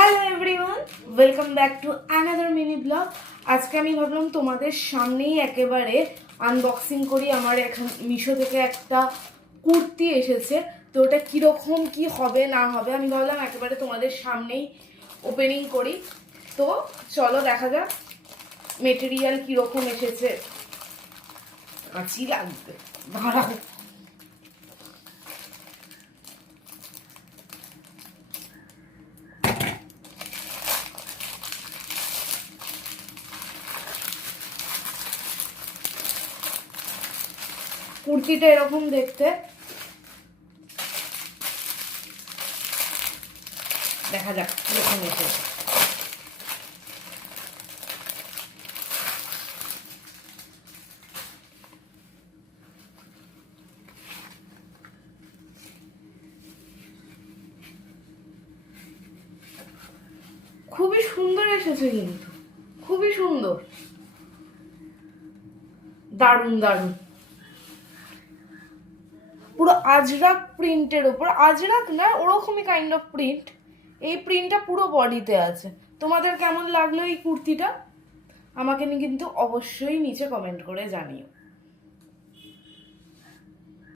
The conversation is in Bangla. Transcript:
Hello everyone, welcome back to another mini blog. আজকে আমি ভাবলাম তোমাদের সামনেই একেবারে আনবক্সিং করি। আমার এখন মিশো থেকে একটা কুর্তি এসেছে, তো ওটা কীরকম কি হবে না হবে আমি ভাবলাম একেবারে তোমাদের সামনেই ওপেনিং করি। তো চলো দেখা যাক মেটেরিয়াল কীরকম এসেছে। কাঁচি লাগবে, দাঁড়াও। কুর্তিটা এরকম দেখতে, দেখা যাক কিরকম এসেছে। খুবই সুন্দর এসেছে, কিন্তু খুবই সুন্দর, দারুণ দারুণ। পুরো আজরাক প্রিন্টের ওপর, আজরাক না ওরকমই কাইন্ড অফ প্রিন্ট। এই প্রিন্টটা পুরো বডিতে আছে। তোমাদের কেমন লাগলো এই কুর্তিটা আমাকে কিন্তু অবশ্যই নিচে কমেন্ট করে জানিও।